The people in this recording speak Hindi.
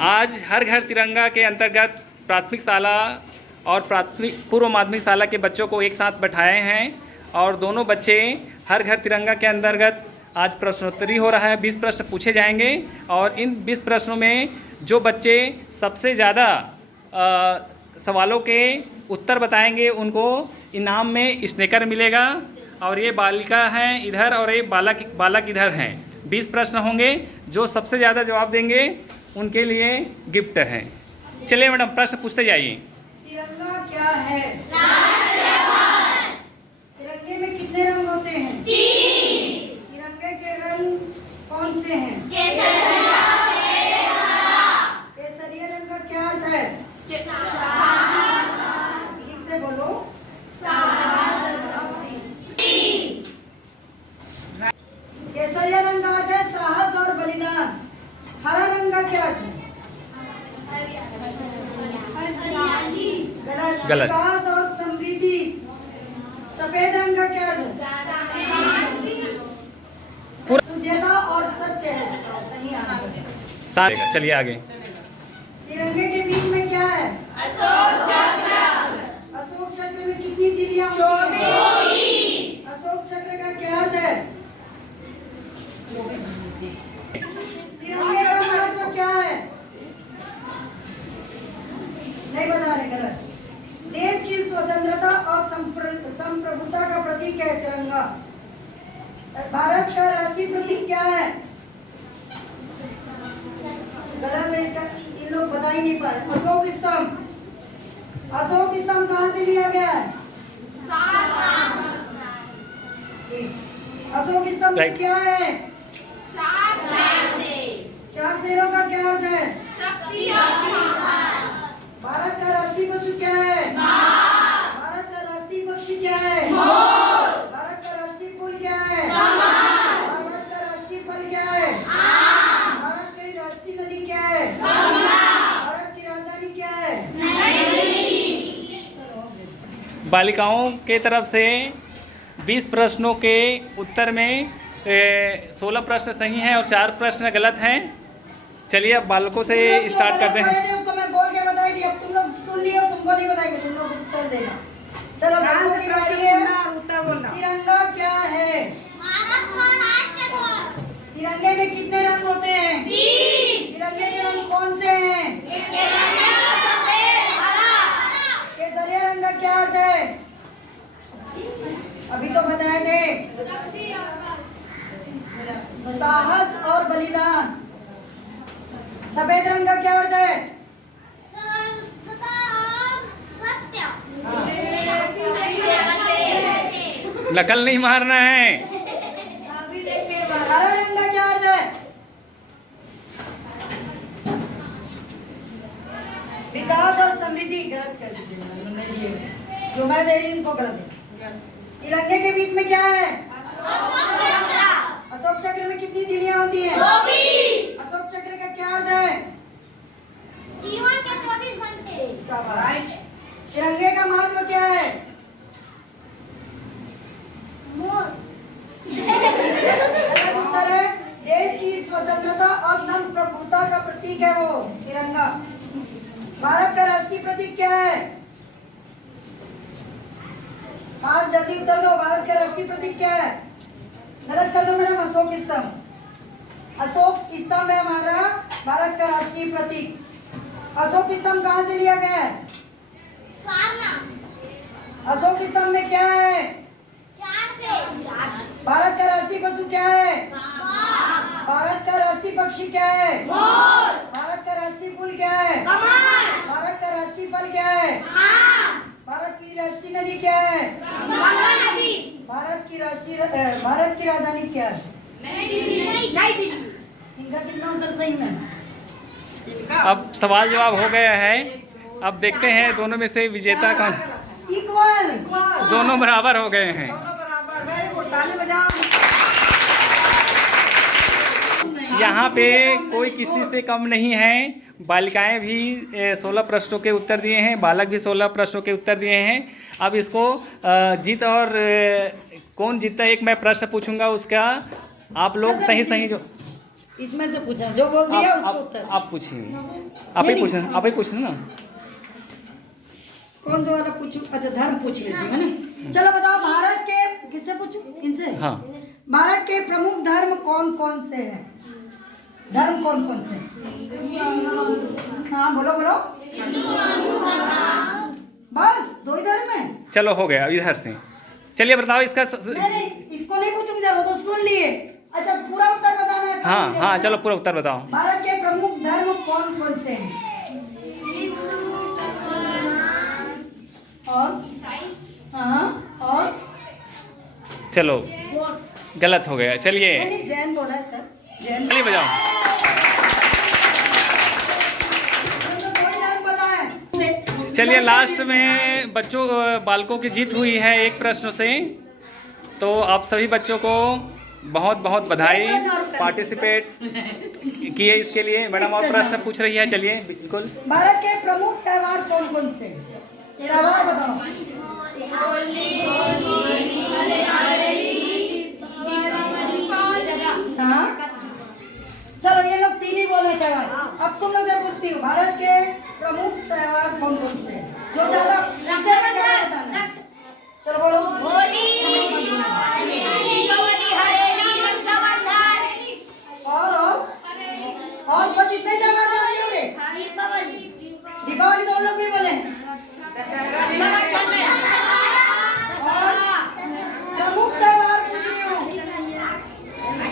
आज हर घर तिरंगा के अंतर्गत प्राथमिक शाला और पूर्व माध्यमिक शाला के बच्चों को एक साथ बैठाए हैं और दोनों बच्चे हर घर तिरंगा के अंतर्गत आज प्रश्नोत्तरी हो रहा है। 20 प्रश्न पूछे जाएंगे और इन 20 प्रश्नों में जो बच्चे सबसे ज़्यादा सवालों के उत्तर बताएंगे उनको इनाम में स्नेकर मिलेगा। और ये बालिका हैं इधर और ये बालक इधर हैं। 20 प्रश्न होंगे, जो सबसे ज़्यादा जवाब देंगे उनके लिए गिफ्ट है। चलिए मैडम, प्रश्न पूछते जाइए। तिरंगा क्या है? तिरंगे में कितने रंग होते हैं? 3। तिरंगे के रंग कौन से हैं? केसरिया रंग का क्या अर्थ है? ठीक से बोलो। केसरिया रंग का अर्थ है साहस और बलिदान। हरा रंग का क्या अर्थ है? गलत। विकास और समृद्धि। सफेद रंग का क्या अर्थ है? शुद्धता और सत्य है। सही आंसर। चलिए आगे। तिरंगे के बीच में क्या है? अशोक चक्र। अशोक चक्र में कितनी तीलियां होती हैं? 24। अशोक चक्र का क्या अर्थ है? तिरंगे का महत्व क्या है? नहीं बता रहे, गलत। देश की स्वतंत्रता और संप्रभुता का प्रतीक है तिरंगा। भारत का राष्ट्रीय प्रतीक क्या है? गलत है, इन लोग बता ही नहीं पाए। अशोक स्तंभ। अशोक स्तंभ कहाँ से लिया गया है? अशोक स्तंभ में क्या है? 4 शेरों का क्या अर्थ है? भारत का राष्ट्रीय पशु क्या है? भारत का राष्ट्रीय पक्षी क्या है? भारत का राष्ट्रीय फूल क्या है? भारत का राष्ट्रीय फल क्या है? भारत की राष्ट्रीय नदी क्या है? भारत की राजधानी क्या है? बालिकाओं के तरफ से 20 प्रश्नों के उत्तर में 16 प्रश्न सही हैं और 4 प्रश्न गलत हैं। चलिए अब बालकों से स्टार्ट करते हैं। उसको मैं बोल के बताई थी, अब तुम लोग सुन लियो, तुमको नहीं बताएंगे, तुम लोग उत्तर देना। चलो बाबू की बारी है। तिरंगा क्या है? तिरंगे में कितने रंग होते हैं? 3। तिरंगे के रंग कौन से हैं? केसरिया रंग का क्या अर्थ है? अभी तो बताए थे, साहस और बलिदान। सफेद रंग का क्या अर्थ है? नकल नहीं मारना है। हरा रंग का क्या अर्थ है? विकास और समृद्धि। गलत कर दीजिए, जो मैं दे रही हूँ उनको गलत है। तिरंगे के बीच में क्या है? अशोक चक्र में कितनी तीलियां होती हैं? 24। अशोक चक्र का क्या अर्थ है? जीवन के 24 घंटे। शाबाश। तिरंगे का महत्व क्या है? गलत उत्तर है। देश की स्वतंत्रता और संप्रभुता का प्रतीक है वो तिरंगा। भारत का राष्ट्रीय प्रतीक क्या है? आज जल्दी उत्तर दो। भारत का राष्ट्रीय प्रतीक क्या है? गलत कर दो मैडम। अशोक स्तंभ। अशोक स्तंभ है हमारा भारत का राष्ट्रीय प्रतीक। अशोक स्तंभ कहाँ से लिया गया है? अशोक स्तंभ में क्या है? 4 भारत का राष्ट्रीय पशु क्या है? भारत का राष्ट्रीय पक्षी क्या है? भारत का राष्ट्रीय फूल क्या है? भारत का राष्ट्रीय फल क्या है? भारत की राष्ट्रीय नदी क्या है? भारत की राजधानी क्या है? इनका कितना उत्तर सही में? अब सवाल जवाब हो गया है। अब देखते हैं दोनों में से विजेता कौन। इक्वल। दोनों बराबर हो गए हैं। यहाँ पे कोई किसी से कम नहीं है। बालिकाएं भी 16 प्रश्नों के उत्तर दिए हैं, बालक भी 16 प्रश्नों के उत्तर दिए हैं। अब इसको जीत और कौन जीतता है, एक मैं प्रश्न पूछूंगा, उसका आप लोग सही जो इसमें से पूछना, जो बोल दिया उसको उत्तर। आप पूछिए, आप ही पूछना ना। कौन सा वाला पूछूं? अच्छा धर्म पूछ लेती हूँ, है ना। चलो बताओ, भारत के, किससे पूछूं? इनसे। हाँ। भारत के प्रमुख धर्म कौन कौन से हैं? धर्म कौन कौन से? हाँ बोलो बोलो। बस 2 ही धर्म है। चलो हो गया इधर से। चलिए बताओ इसका नहीं, इसको नहीं पूछूंगी सर, वो तो सुन लिए। अच्छा पूरा उत्तर बताना है। हाँ हाँ चलो पूरा उत्तर बताओ। भारत के प्रमुख धर्म कौन कौन से हैं? और हाँ और चलो गलत हो गया, चलिए नहीं, जैन बोला है सर, जैन। चलिए बजाओ। तो कोई धर्म बताएं। चलिए लास्ट में बच्चों बालकों की जीत हुई है एक प्रश्न से, तो आप सभी बच्चों को बहुत बहुत बधाई, पार्टिसिपेट किए इसके लिए। मैडम और प्रश्न पूछ रही है, चलिए बिल्कुल। भारत के प्रमुख त्योहार कौन कौन से? त्योहार बताओ। हाँ चलो, ये लोग 3 ही बोले त्योहार। अब तुम लोग से पूछती हूँ, भारत के